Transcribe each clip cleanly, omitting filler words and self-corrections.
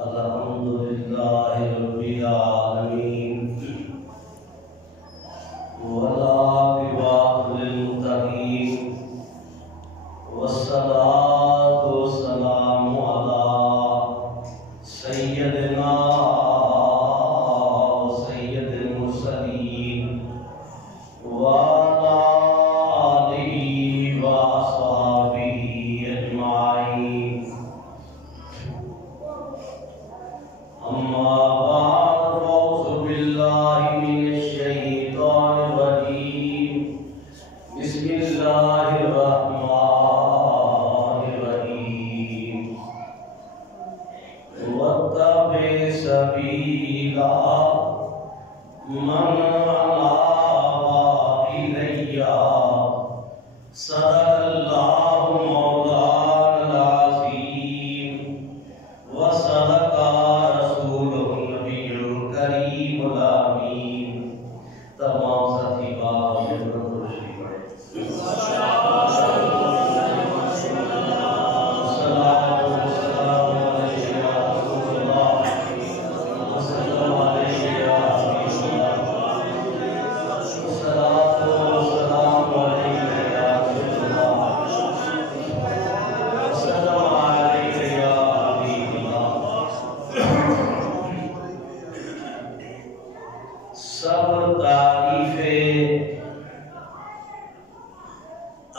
الحمدللہ رب العالمین والعاقبۃ للمتقین والصلاۃ والسلام علی سیدنا وسید المرسلین وعلی آلہ وصحبہ اجمعین اما بعد فاعوذ باللہ من الشیطان الرجیم بسم اللہ الرحمن الرحیم واتبع سبیل من اناب الی صدق اللہ مولانا العظیم وصدق رسولہ النبی الکریم الامین۔ تمام ساتھی باپ میں درود شریف پڑھیں۔ سب تعریفیں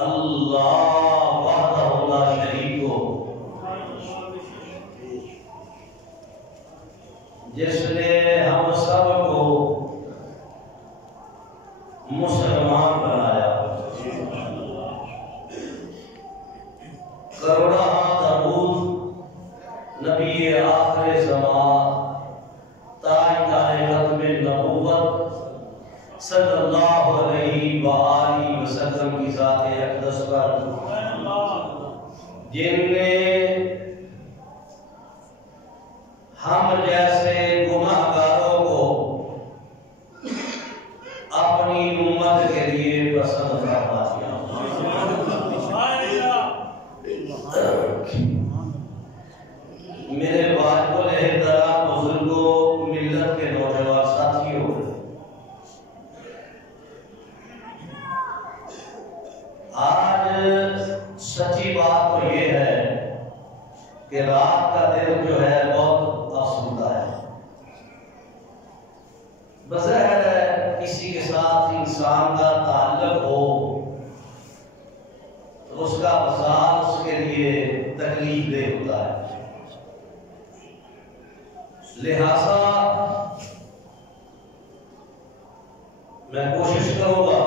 اللہ وحدہ لا شریک کو، جس نے ہم سب کو مسلمان بنایا۔ کروڑا درود نبی آخر زمان تاجدار ختم نبوت صلی اللہ علیہ وآلہ وسلم کی ذات اقدس پر، جن نے ہم جیسے گناہگاروں کو اپنی امت کے لیے پسند فرما دیا۔ میرے واجب الاحترام بزرگوں، ملت کے نوجوان ساتھیوں، آج سچی بات تو یہ ہے کہ رات کا دن جو ہے بہت افسردہ ہے۔ بظاہر کسی کے ساتھ انسان کا تعلق ہو تو اس کا وصال اس کے لیے تکلیف دہ ہوتا ہے، لہذا میں کوشش کروں گا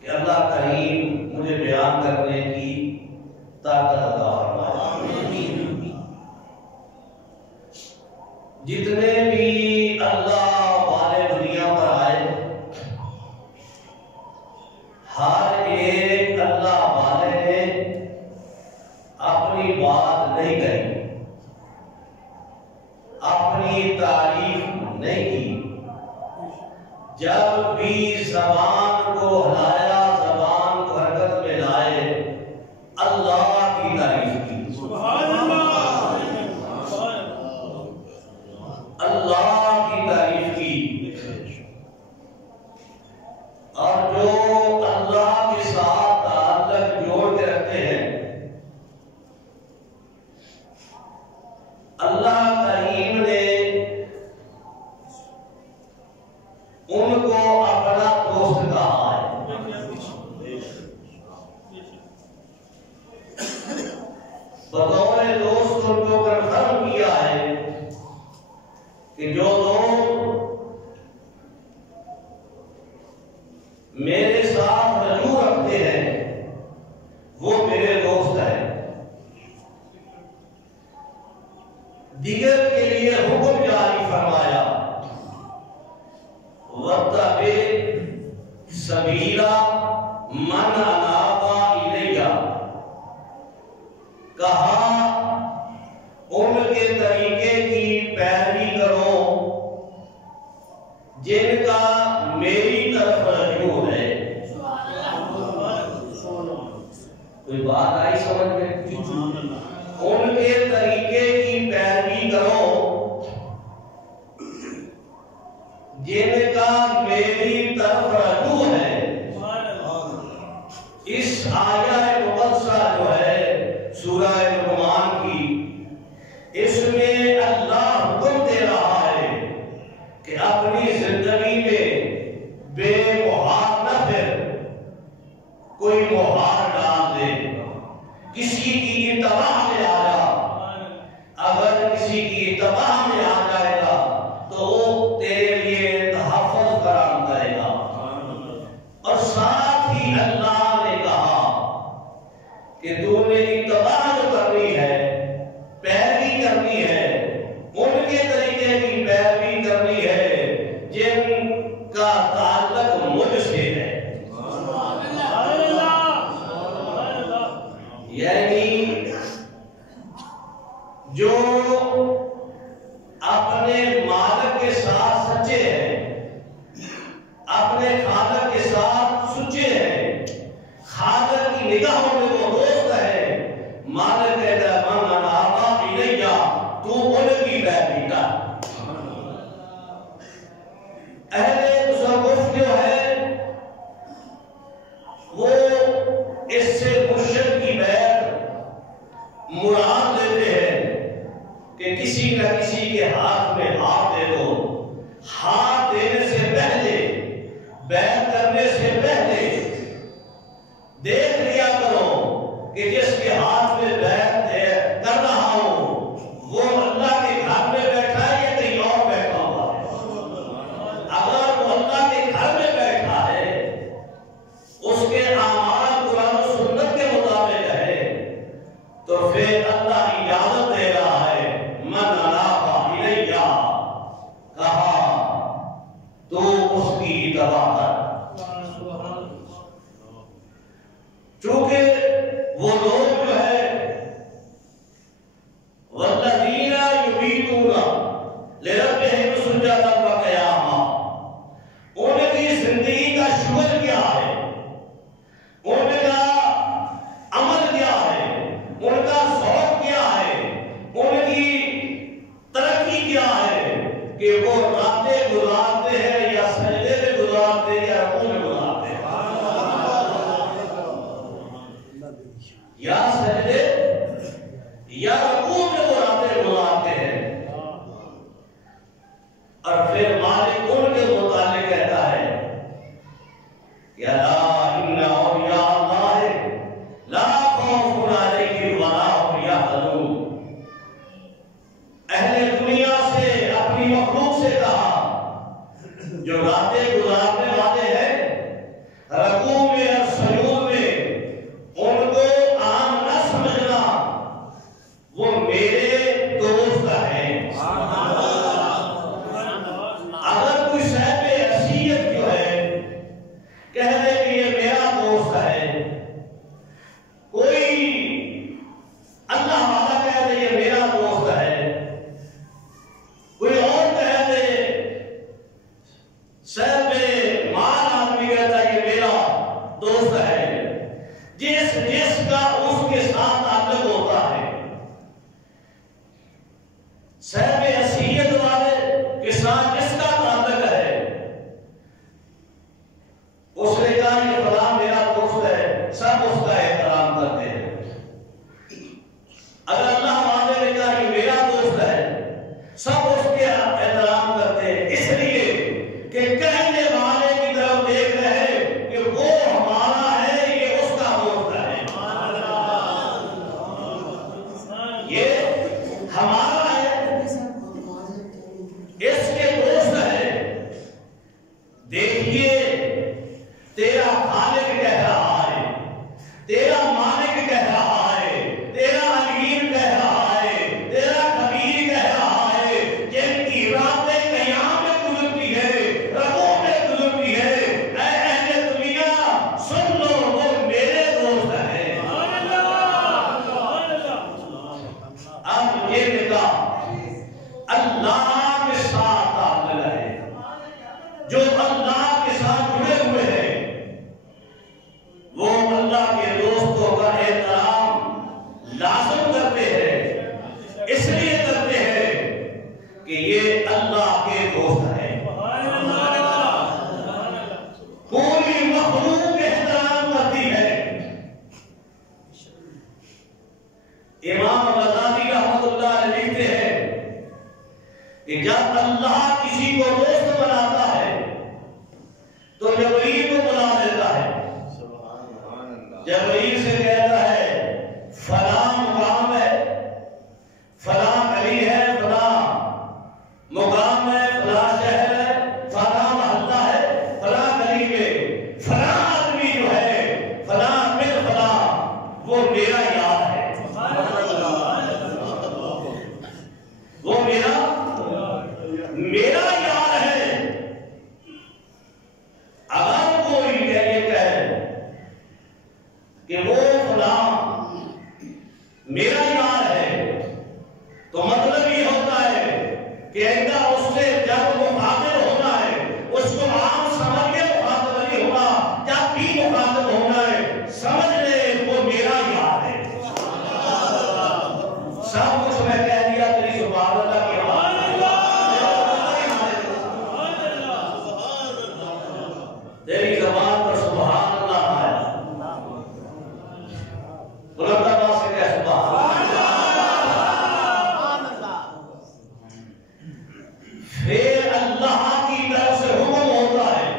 کہ اللہ کریم مجھے بیان کرنے کی طاقت عطا فرمائے۔ جتنے بھی اللہ والے دنیا پر آئے، ہر ایک اللہ والے نے اپنی بات نہیں کہی، اپنی تعریف نہیں کی۔ جب بھی زبان کو ہلایا، زبان کو حرکت میں لائے، اللہ کی تعریف کی، اللہ کی تعریف کی۔ اور جو اللہ کے ساتھ تعلق جوڑ کے رکھتے ہیں، اللہ کریم نے ان کو اپنا دوست کہا ہے۔ بطور دوست ان کو کنفرم کیا ہے کہ جو لوگ میرے ساتھ رجوع رکھتے ہیں وہ میرے دوست ہیں۔ دیگر کے لیے حکم جاری فرمایا، واتبع سبیل من اناب الی، کہا ان کے طریقے کی پیروی کرو جن کا میری طرف رجوع ہے۔ کوئی بات آئی سمجھ میں؟ ان کے طریقے کی ان کا میری طرف رجوع ہے۔ اس آیہ مقدسہ جو ہے سورہ لقمان کی، اس میں اللہ حکم دے رہا ہے کہ اپنی زندگی میں بے مہار نہ پھر کوئی مہار ڈال دے، کسی کی اتباع میں آ جا۔ اگر کسی کی اتباع میں آ جائے گا تو وہ تیرے لیے تحفظ فراہم کرے گا۔ اور ساتھ ہی اللہ نے کہا کہ تو نے اتباع جو کرنی ہے، پیروی کرنی ہے، ان کے طریقے کی پیروی کرنی ہے جن کا تعلق مجھ سے ہے۔ یعنی جو اپنے مالک کے ساتھ سچے ہیں، اپنے خالق کے ساتھ سچے ہیں، خالق کی نگاہوں میں وہ دوست ہے، مالک کہتا ہے من انابا الیہ، تو ان کی پیروی کر۔ اہل تصوف جو ہے وہ اس سے مرشد کی بیعت مراد لیتے ہیں کہ کسی نہ کسی کے ہاتھ میں ہاتھ دے دو، ہاتھ دینے سے پہلے، بیعت کرنے سے پہلے دیکھ لیا کرو کہ جس کے ہاتھ میں بیعت کر رہا ہوں وہ اللہ کے گھر میں بیٹھا ہے یا کہیں اور بیٹھا ہوا ہے۔ اگر وہ اللہ کے گھر میں بیٹھا ہے، اس کے اعمال قرآن و سنت کے مطابق ہے، تو پھر اللہ اجازت دے رہا ہے من انابا الیہ، کہا تو اس کی اتباع کر۔ چونکہ وہ لوگ جو ہے والذین یبیتون لربہم سجدا وقیاما، ان کی زندگی کا شغل کیا ہے، ان کا عمل کیا ہے، ان کا ذوق کیا ہے، ان کی ترقی کیا ہے کہ وہ راتیں گزارتے ہیں یا سجدے میں گزارتے ہیں یا رکوع میں گزارتے ہیں، یا سجدے یا رکوع میں وہ راتیں گزارتے ہیں۔ اور پھر مالک ان کے متعلق کہتا ہے کہ الا ان اولیاء اللہ لا خوف علیہم ولا هم یحزنون۔ اہل دنیا سے، اپنی مخلوق سے کہا جو راتیں گزارنے والے ہیں رکوع میں اور سجود میں، ان کو عام نہ سمجھنا، وہ میرے دوست ہیں۔ اگر کوئی صاحب حیثیت جو ہے کہہ دے کہ یہ میرا دوست ہے، کوئی اللہ والا کہہ دے یہ میرا دوست ہے، کوئی اور کہہ دے، صاحب مال آدمی کہتا ہے یہ میرا دوست ہے، جس کا اس کے ساتھ تعلق ہوتا ہے، صاحب حیثیت والے کے ساتھ جس کا تعلق ہے، اس نے کہا یہ فلاں میرا دوست ہے، سب اس کا احترام کرتے ہیں۔ اگر اللہ والے نے کہا یہ میرا دوست ہے، سب اس کے احترام کرتے ہیں، اس لیے کہ کہنے والے کی طرف دیکھ رہے ہیں کہ وہ ہمارا ہے، یہ اس کا دوست ہے، یہ ہمارا ہے، اس کے دوست ہے۔ دیکھیے تیرا خالق کہہ رہا ہے، تیرا مالک کہہ رہا ہے، تیرا علیم کہہ رہا ہے، تیرا خبیر کہہ رہا ہے، جن کی راتیں قیام میں گزرتی ہے، رکوع میں گزرتی ہے، اے اہل دنیا سن لو وہ میرے دوست ہیں۔ اب یہ نکاح اللہ کے ساتھ تعلق ہے، جو اللہ کے ساتھ جڑے ہوئے ہیں وہ اللہ کے دوستوں کا احترام لازم کرتے ہیں، اس لیے کرتے ہیں کہ یہ اللہ کے دوست ہیں۔ امام غزالی رحمۃ اللہ علیہ لکھتے ہیں کہ جب اللہ کسی کو دوست بناتا ہے تو جبرائیل کو بلا دیتا ہے. جبرائیل سے کہتا ہے فلاں مقام ہے، فلاں گلی ہے، فلاں مقام ہے، فلاں شہر ہے، فلاں محلہ ہے، فلاں گلی میں فلاں آدمی جو ہے فلاں پھر فلاں وہ میرا یار ہے، وہ میرا یار ہے. اگر کوئی یہ کہے کہ وہ فلاں میرا یار ہے تو مطلب یہ ہوتا ہے کہ ایسا اس سے جب مخاطب ہونا ہے اس کو عام سمجھ کے مخاطب نہیں ہونا، جب بھی مخاطب ہونا ہے سمجھ لے وہ میرا یار ہے. سب کچھ میں کہہ دیا تیری سبحان اللہ کی آواز تیری زبان پر سبحان اللہ آیا. بلند آواز سے کہہ سبحان اللہ. پھر اللہ کی طرف سے حکم ہوتا ہے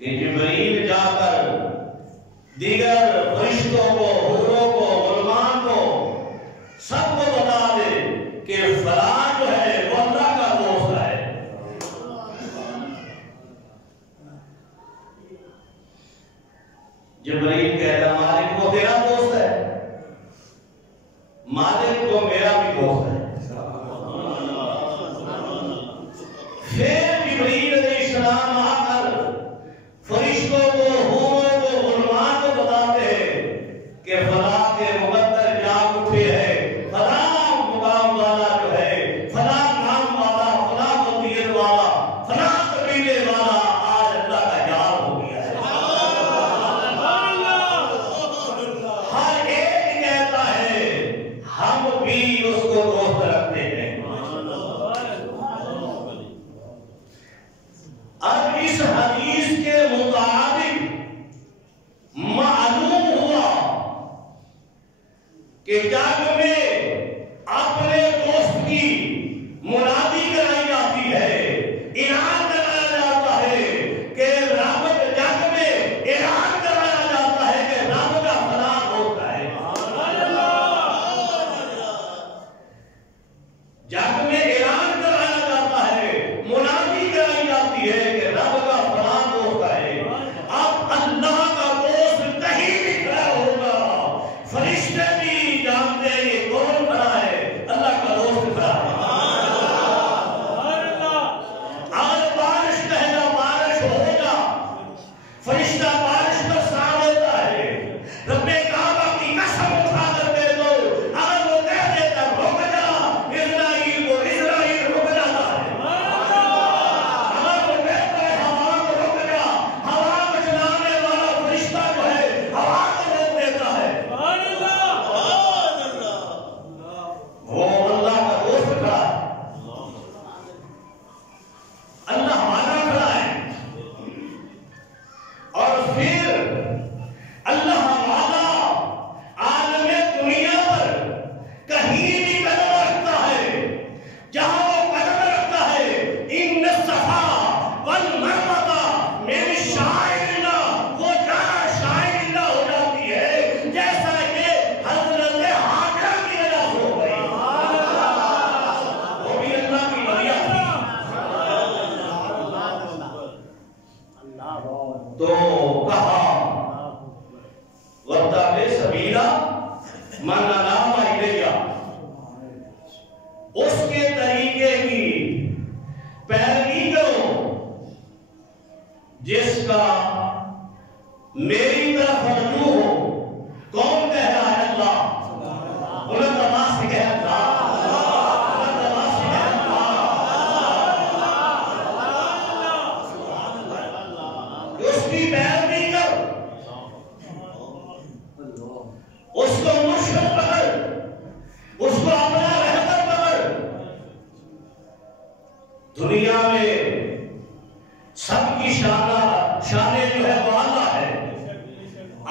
کہ جبرائیل جا کر دیگر فرشتوں کو، حوروں کو، غلمان کو سب کو بتا دے کہ فلاں جو ہے وہ اللہ کا دوست ہے. جبرائیل کہتا مالک وہ تیرا دوست ہے، مالک تو میرا بھی دوست ہے. پھر جبرائیل علیہ السلام آ کر فرشتوں کو، حوروں کو، غلمان کو بتاتے ہیں کہ فلاں کے مقدر جاگ اٹھے ہیں، فلاں مقام والا جو ہے، فلاں نام والا، فلاں مدیر والا، فلاں قبیلے والا آج اللہ کا یار ہو گیا ہے. ہر ایک کہتا ہے ہم بھی اس کو دوست رکھتے ہیں. اب اس حدیث کے مطابق معلوم ہوا کہ جگ میں اپنے دوست کی منادی کرائی جاتی ہے، اعلان کرایا جاتا ہے کہ رب جگ میں اعلان کرایا جاتا ہے کہ رب کا فلاں دوست ہے. جگ میں اعلان کرایا جاتا ہے، منادی کرائی جاتی ہے کہ رب کا فلاں دوست ہے. اب اللہ کا دوست کہیں بھی کھڑا ہوگا، فرشتے بھی جانتے ہیں یہ کون کھڑا ہے، اللہ کا دوست کھڑا ہے. اگر بارش کہے گا بارش ہوگا، فرشتہ بارش پر سا دیتا ہے. رب کعبہ کی قسم اٹھا کر دے دو، اگر وہ کہہ دیتا رک جا، اسرائیل کو اسرائیل رک جاتا ہے. اگر وہ کہتا ہے ہوا کو رک جا، ہوا کو چلانے والا فرشتہ جو ہے ہوا کو روک دیتا ہے. وہ اللہ کا دوست کھڑا ہے، اللہ ہمارا کھڑا ہے. اور پھر اللہ ہمارا عالم دنیا پر کہیں بھی قدم رکھتا ہے، جہاں وہ قدم رکھتا ہے ان الصفا والمروہ من شعائر اللہ، وہ جگہ شعائر اللہ ہو جاتی ہے جیسا کہ حضرت حاجرہ کی وجہ سے ہو گئی. وہ بھی اللہ کی وجہ تھی. تو کہا وَاتَّبِعْ سَبِيلَ مَنْ أَنَابَ إِلَيَّ، اس کے طریقے کی پیروی کرو جس کا میری طرف رجوع ہو. کون کہہ رہا ہے؟ اللہ. بلند آواز سے کہہ اللہ. بلند آواز سے کہہ اللہ. اس کی پیروی کر، اس کو مرشد پکڑ، اس کو اپنا رہبر پکڑ. دنیا میں سب کی شانیں جو ہے وہ اعلیٰ ہے.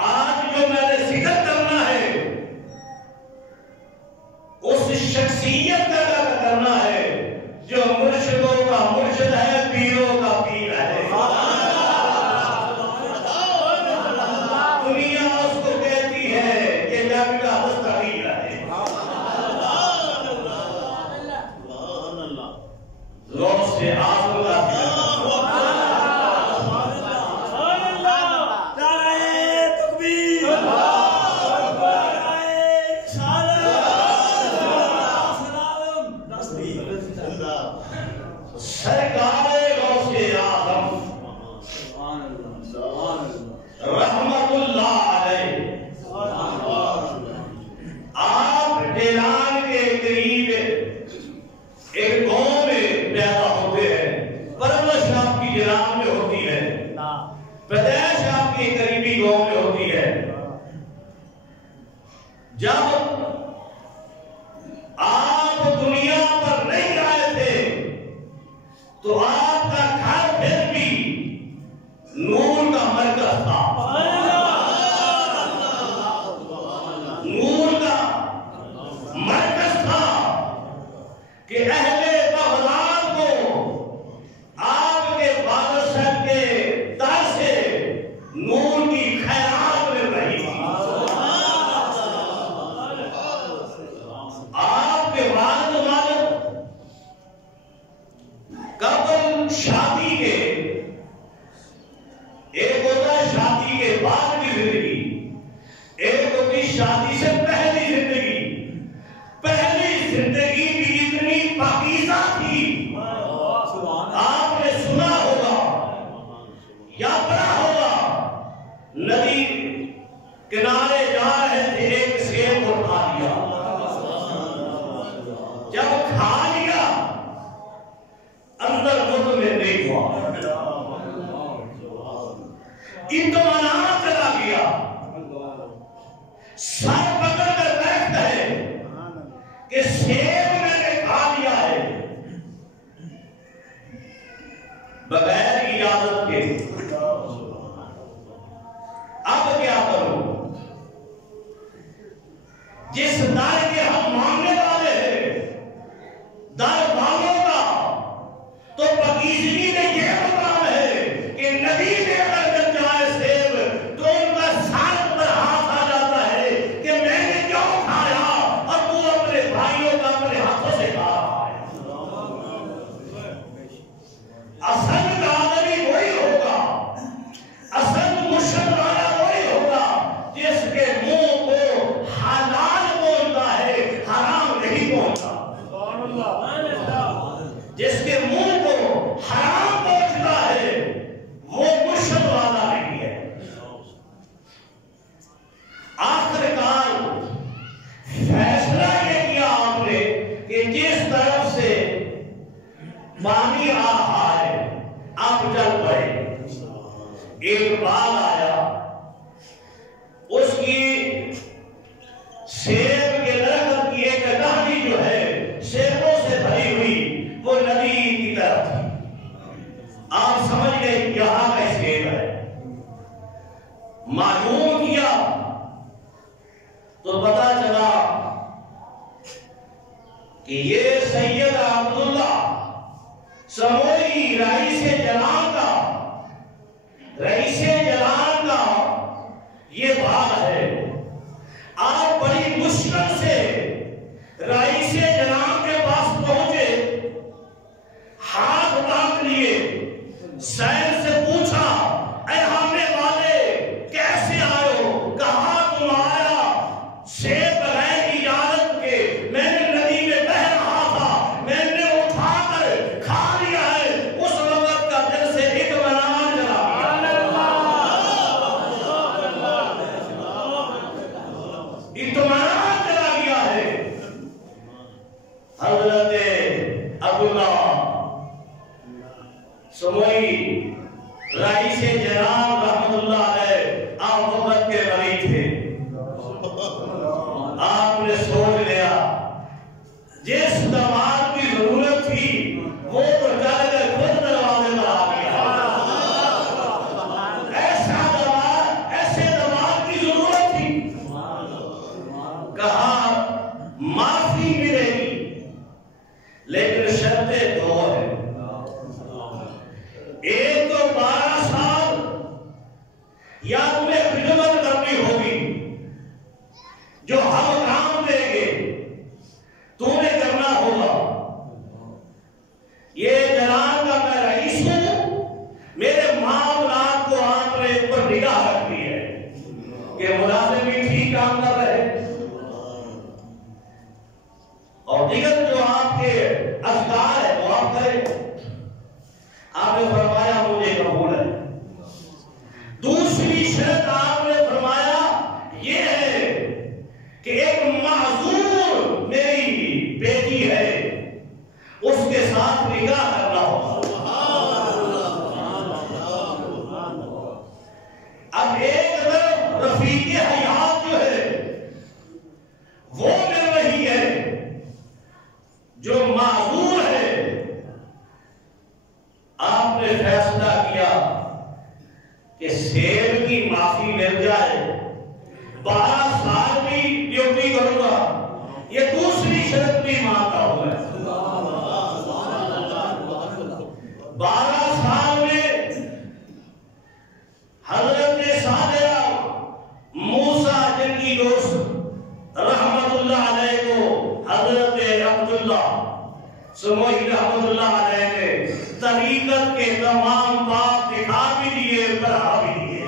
آج جو میں نے ذکر کرنا ہے نصیحت کرنا ہے جو مرشدوں کا مرشد ہے، پیروں کا پیر ہے۔ دنیا اس کو کہتی ہے کہ جب کا دستگیر ہے، غوث اعظم کا پیدائش آپ کی قریبی گاؤں میں ہوتی ہے۔ جب آپ دنیا پر نہیں آئے تھے تو آپ کا گھر پھر بھی نور کا مرکز تھا، نور کا مرکز تھا کہ اہل بغداد کو آپ کے والد صاحب کے نور کی خیرات مل رہی تھی۔ آپ کے والد قبل شادی کے، ایک ہوتا ہے شادی کے بعد کی زندگی، ایک ہوتی شادی سے پہلی زندگی۔ پہلی زندگی بھی اتنی پاکیزہ تھی، آپ نے سنا ہوگا یا پڑھا ہوگا، ندی کنارے جا رہے تھے، ایک سیب کو کھا لیا، جب کھا لیا اندر مطمئن نہیں ہوا، اطمینان چلا گیا، سر پکڑ کر بیٹھتا ہے کہ سیب میں نے کھا لیا ہے بغیر اجازت کے، اب کیا کروں؟ جس در کے ہم مانگنے والے ہیں، در والوں کا تو پاکیزگی میں یہ مقام ہے کہ نبی نے اگر جائے سیب تو ان کا سر پر ہاتھ آ جاتا ہے کہ میں نے کیوں کھایا اور تو اپنے بھائیوں کا اپنے ہاتھوں سے کھا رہا ہے۔ اصل کا آدمی وہی ہوگا، اصل مرشد والا وہی ہوگا جس کے منہ کو حلال بولتا ہے، حرام نہیں بولتا، جس کے منہ کو حرام پہنچتا ہے وہ مرشد والا نہیں ہے۔ آخر کار فیصلہ یہ کیا آپ نے کہ جس طرف سے پانی آ رہا ہے آپ چل پڑے۔ ایک بال آیا، اس کی سیب کے درخت کی ایک ٹہنی جو ہے سیبوں سے بھری ہوئی وہ ندی کی طرف تھی۔ آپ سمجھ گئے یہاں کا سیب ہے، معلوم کیا تو پتا چلا کہ یہ سید عبداللہ سموئی رئیس جلان کا، رئیس جلان کا یہ باغ ہے۔ آپ بڑی مشکل سے رئیس جلان کے پاس پہنچے، ہاتھ باندھ لیے، سیر سے پوچھا اے ہمیں والے کیسے آئے ہو؟ کہاں تم آیا؟ سیب بغیر اجازت کے میں نے ندی میں بہہ رہا تھا، میں نے اٹھا کر کھا لیا ہے۔ اس وقت کا دل سے اطمینان چلا اطمینان چلا گیا ہے۔ حضرت عبداللہ سموئی رئیس جناب رحمت اللہ علیہ آپ وقت کے غریب تھے۔ آپ نے سوچ لیا جس دماغ کی ضرورت تھی وہ تو چل کر خود دروازے پر آ گیا۔ ایسے دماغ کی ضرورت تھی، کہا معافی ملے گی، اور دیگر جو آپ کے اذکار ہے وہ آپ کریں. آپ نے فرمایا مجھے قبول ہے. دوسری شرط آپ نے فرمایا یہ ہے کہ ایک معذور میری بیٹی ہے اس کے ساتھ نکاح کرنا ہوگا. اب ایک طرف رفیق حیات جو ہے وہ مل رہی ہے، جو معذور ہے آپ نے فیصلہ کیا کہ سیب کی معافی مل جائے، 12 سال بھی ڈیوٹی کروں گا. یہ دوسری شرط بھی مانتا ہوں میں. 12 سال میں حضرت صادقہ موسیٰ جن کی دوست رحمت اللہ علیہ کو حضرت عبداللہ سموئی رحمت اللہ علیہ نے طریقت کے تمام باب دکھا بھی دیے، پڑھا بھی دیے.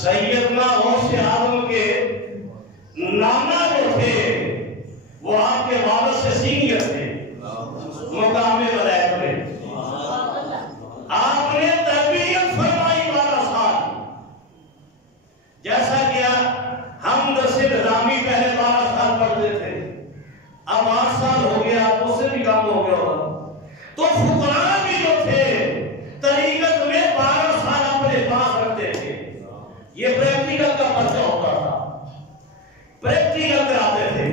سیدنا غوث اعظم کے نانا جو تھے وہ آپ کے والد سے سینئر تھے، مقام ولایت میں. آپ نے تربیت فرمائی 12 سال. جیسا کہ ہم درس نظامی پہلے 12 سال پڑھتے تھے، اب 8 سال ہو گیا، آپ اس سے بھی کام ہو گیا ہوگا. تو فقراء بھی جو تھے طریقت میں 12 سال اپنے پاس رکھتے تھے. یہ پریکٹیکل کا پرچہ ہوتا تھا، پریکٹیکل کراتے تھے.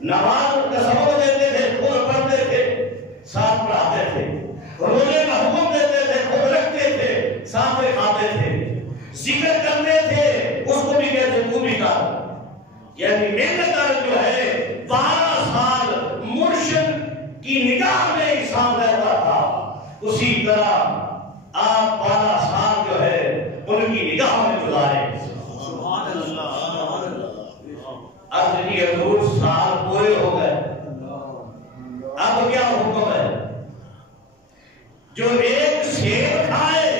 نماز کا سبق دیتے تھے، خود پڑھتے تھے، ساتھ پڑھاتے تھے. روزے کا حکم دیتے تھے، خود رکھتے تھے، ساتھ میں کھاتے تھے. ذکر کرتے تھے، اس کو بھی کہتے تو بھی کر. یعنی محنت جو ہے 12 سال مرشد کی نگاہ میں انسان رہتا تھا. اسی طرح آپ 12 سال جو ہے ان کی نگاہ میں گزارے. اب یہ حضور سال پورے ہو گئے، اب کیا حکم ہے؟ جو ایک سیب کھائے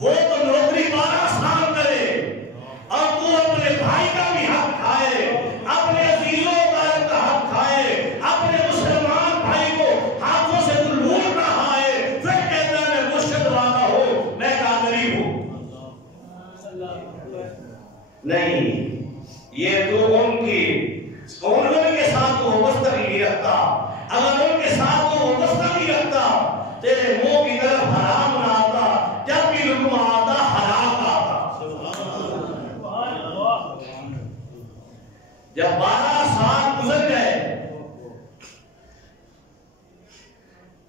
وہ تو نوکری 12 سال کرے، اور تو اپنے بھائی کا بھی حق کھائے، اپنے عزیزوں کا حق کھائے، اپنے مسلمان بھائی کو ہاتھوں سے تو لوٹ رہا ہے، پھر کہتا ہے میں مرشد والا ہوں، میں قادری ہوں. نہیں، یہ تو ان کے ساتھ تو وابستہ نہیں رکھتا. اگر ان کے ساتھ تو وابستہ نہیں رکھتا تیرے منہ کی طرف حرام نہ آتا، جب بھی لقمہ آتا حرام آتا. جب 12 سال گزر گئے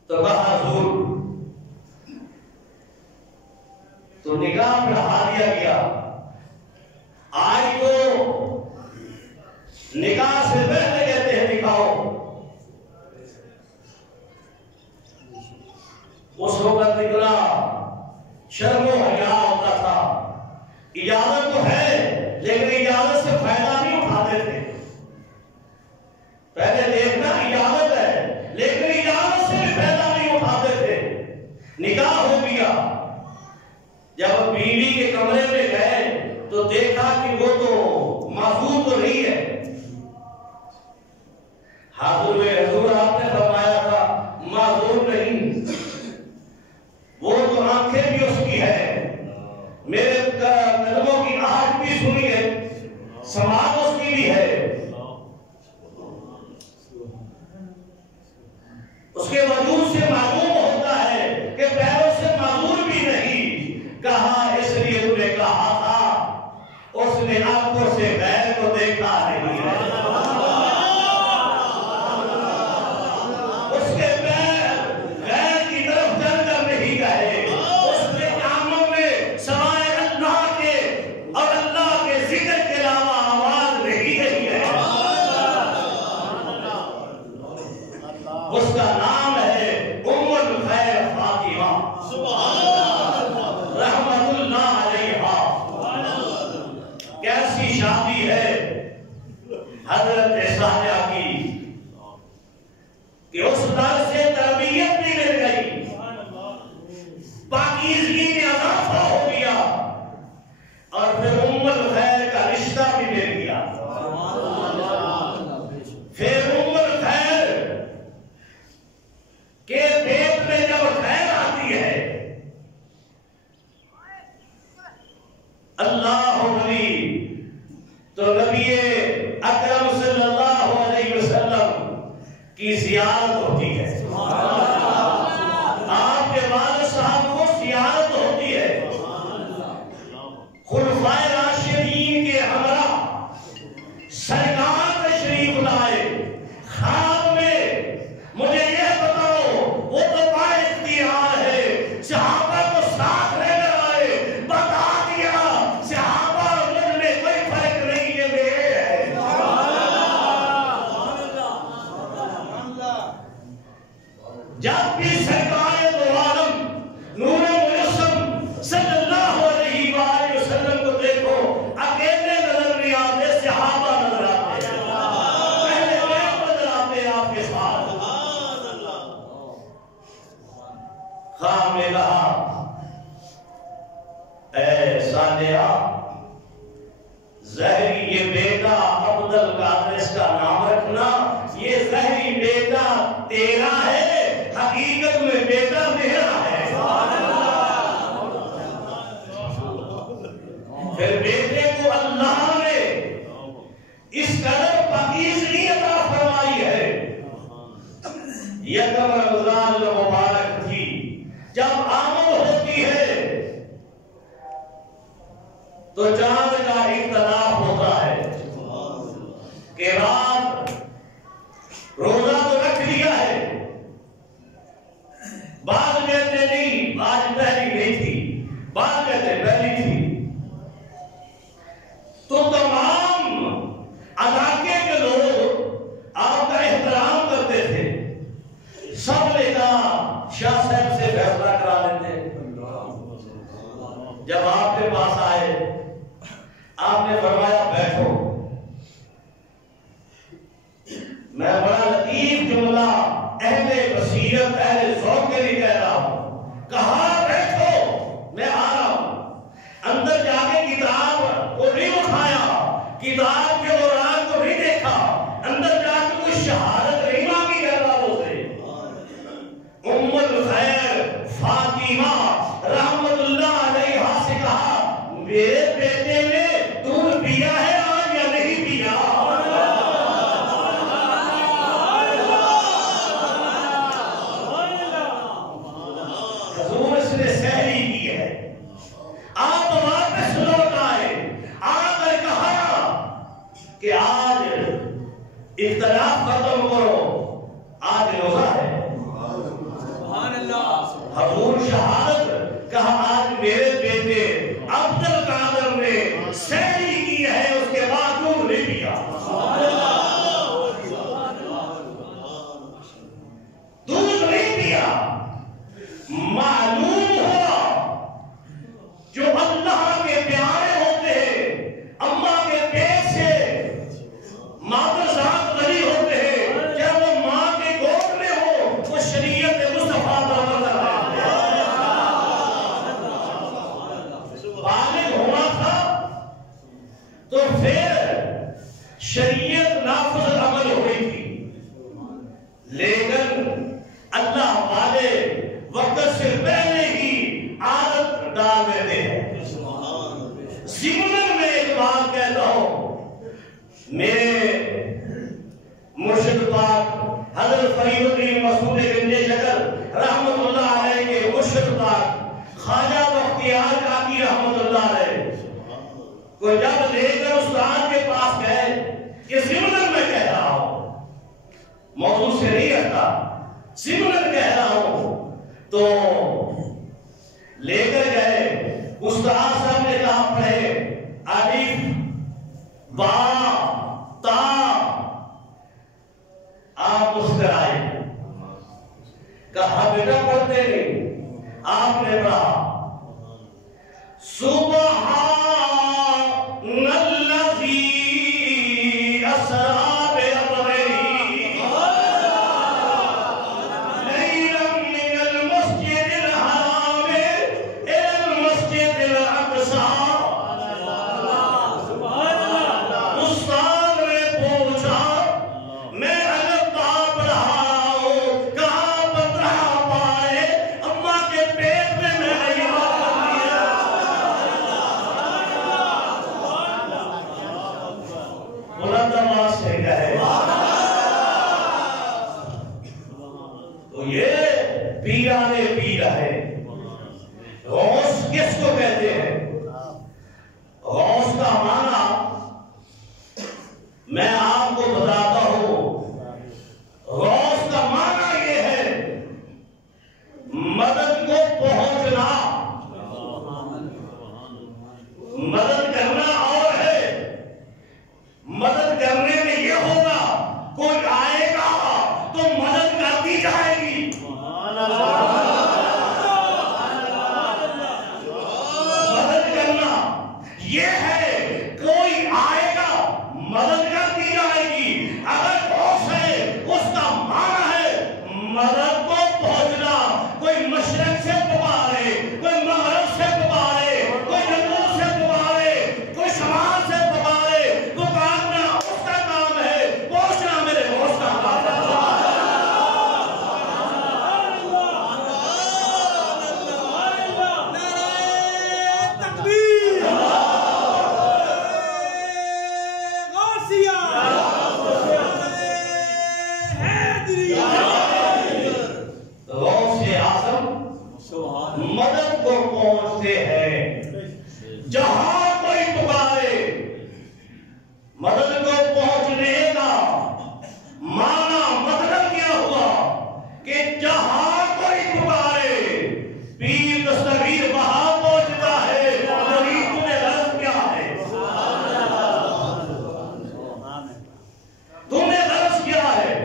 تو کہا حضور تو نکاح پڑھا دیا گیا. آج تو نکاح سے پہلے کہتے ہیں نکاحو. اس وقت اتنا شرم و حیا ہوتا تھا. اجازت تو ہے لیکن اجازت سے فائدہ نہیں اٹھاتے تھے. پہلے دیکھنا اجازت ہے لیکن اجازت سے بھی فائدہ نہیں اٹھاتے تھے. نکاح ہو گیا. جب بیوی کے کمرے میں گئے تو دیکھا کہ وہ تو معذور تو نہیں ہے. حضور آپ نے فرمایا تھا معذور نہیں، وہ تو آنکھیں بھی اس کی ہے، میرے قدموں کی آہٹ بھی سنی ہے، سماعت اس کی بھی ہے. اس کے وجود سے معلوم ہوتا ہے کہ پیروں سے معذور بھی نہیں. کہا اس لیے تو نے کہا تھا، اس نے آنکھوں سے غیر کو دیکھا نہیں ہے. اس کا نام ہے ام الخیر فاطمہ رحمت اللہ علیہا. کیسی شادی ہے حضرت صادقہ کی کہ اس در سے تربیت بھی مل گئی، پاکیزگی میں اضافہ ہو گیا، اور پھر ام اللہ ولی تو نبی اکرم صلی اللہ علیہ وسلم کی زیارت ہوتی ہے، آپ کے والد صاحب کو زیارت ہوتی ہے، خلفائے راشدین کے ہمراہ سرکار تشریف لائے، خواب میں مجھے یہ بتاؤ وہ تو با اختیار ہے، صحابہ کو ساتھ لے کر آئے، بتا دیا صحابہ مجھ میں کوئی فرق نہیں، یہ میرے ہے۔ جب بھی سرکار دو عالم نور مجسم صلی اللہ علیہ وآلہ وسلم کو دیکھو، اکیلے نظر نہیں آتے، صحابہ نظر آتے ہیں، پہلے بیت نظر آتے ہیں آپ کے ساتھ۔ خام نے کہا اے صالحہ، زہری یہ بیٹا عبد القادر اس کا نام رکھنا، یہ زہری بیٹا تیرا ہے، حقیقت میں بیٹا میرا ہے۔ پھر بیٹے کو اللہ نے اس قدر پاکیزگی عطا فرمائی ہے۔ یکم رمضان المبارک تھی، جب آمد ہوتی ہے تو چاند کا اختلاف ہوتا ہے کہ رات روزہ تو رکھ لیا ہے، بعض کہتے نہیں آج پہلی نہیں تھی، بعض کہتے پہلی تھی، تو تمام علاقے کے لوگ آپ کا احترام کرتے تھے، سب نے کہا شاہ صاحب سے فیصلہ کرا لیتے۔ جب آپ کے پاس آئے آپ نے فرمایا بیٹھو، میں بڑا لطیف جملہ اہل بصیرت اہل ذوق کے لیے کہہ رہا ہوں، کہا بیٹھو میں آ رہا ہوں۔ اندر جا کے کتاب کو نہیں اٹھایا، کتاب کے دوران کو نہیں دیکھا، اندر جا کے کوئی شہادت نہیں مانگی کر رہا سے۔ ام الخیر فاطمہ رحمت اللہ علیہا سے کہا میرے بیٹے نے دودھ پیا ہے آج یا نہیں پیا؟ حضور اس نے سحری کی ہے۔ آپ واپس لوٹ آئے، آ کر کہا کہ آج اختلاف ختم کرو، آج روزہ ہے۔ حضور شہادت کہا آج میرے بیٹے عبد القادر نے سحری کی ہے، اس کے بعد دودھ نہیں پیا، دودھ نہیں پیا۔ معلوم ہوا جو اللہ کے پیارے ہوتے ہیں، اماں کے پیٹ سے مادر ذات بری ہوتے ہیں، جب وہ ماں کے گود میں ہو وہ شریعت مصطفیٰ پر عمل کرتے ہیں۔ بالغ ہوا تھا تو پھر شریعت نافذ عمل ہوئی تھی، لیکن اللہ والے وقت سے پہلے ہی عادت ڈال دیتے ہیں۔ ضمن میں ایک بات کہتا ہوں، میرے مرشد پاک حضرت فرید الدین مسعود گنج شکر رحمت اللہ علیہ کے مرشد پاک خواجہ بختیار کاکی رحمت اللہ علیہ کو جب لے کر استاد کے پاس گئے، یہ ضمن میں کہہ رہا ہوں، موضوع سے نہیں ہٹتا، ضمن کہہ رہا ہوں، تو لے کر گئے، استاد صاحب نے کہا پڑھے الف با تا، آپ مسکرائے، کہا بیٹا پڑھتے نہیں، آپ نے پڑھا سبحان الذی اسریٰ مدد کرنا اور ہے، مدد کرنے میں یہ ہوگا کوئی آئے گا تو مدد کر دی جائے گی، مدد کرنا یہ ہے کوئی آئے گا مدد کر دی جائے گی۔ اگر بہت ہے اس کا معنی ہے مدد کو پہنچنا، کوئی مشرق سے پکارے، کوئی مغرب سے پکارے، کوئی جنوب سے پکارے، کوئی شمال سے پکارے، پکارنا اس کا کام ہے، پہنچنا میرے دوست کا کام ہے۔ مدد کو پہنچتے ہیں جہاں کوئی پکارے۔ مدد کو پہنچنے کا معنی مطلب کیا ہوا کہ جہاں کوئی پکارے پیر دستگیر وہاں پہنچتا ہے۔ مرید تمہیں غرض کیا ہے؟ تمہیں غرض کیا ہے؟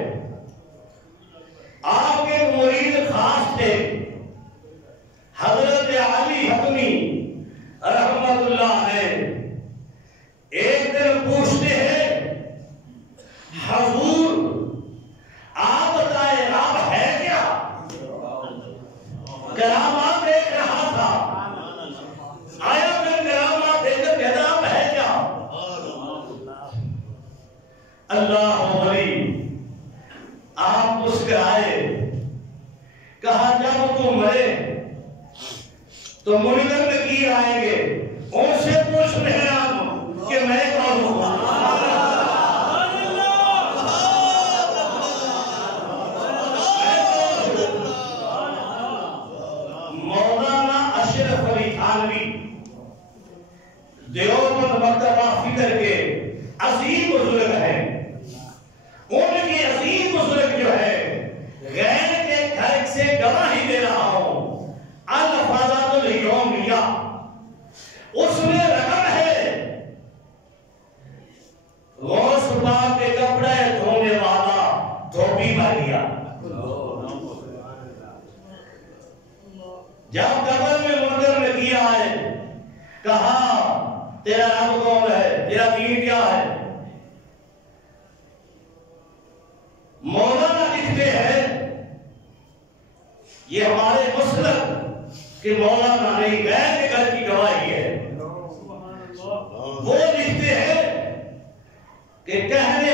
آپ کے مرید خاص تھے حضرت علی حتمی رحمت اللہ علیہ، ایک دن پوچھتے ہیں حضور آپ بتائیں رب ہے کیا؟ کرامات دیکھ رہا تھا، آیا پھر کرامات دیکھ کر کہتا رب ہے کیا؟ اللہ علی آپ مسکرائے، کہا جب تم مرے تو منکر نکیر آئیں گے، ان سے پوچھ رہے ہیں آپ کہ میں کون ہوں؟ مولانا اشرف علی تھانوی دیوبند مکتبہ فکر کے عظیم بزرگ ہیں، ان کے عظیم بزرگ جو ہے غیر کے گھر سے گواہی دے رہا ہوں، الفاظات الیومیہ اس میں رقم ہے غوث پاک کے کپڑے دھونے والا دھوبی بھریا۔ جب قبر میں منکر نکیر آئے، کہا تیرا رب کون ہے، تیرا دین کیا ہے؟ مولانا لکھتے ہیں یہ ہمارے مسلک کہ مولانا نہیں غیر کے گھر کی گواہی ہے، وہ لکھتے ہیں کہ کہنے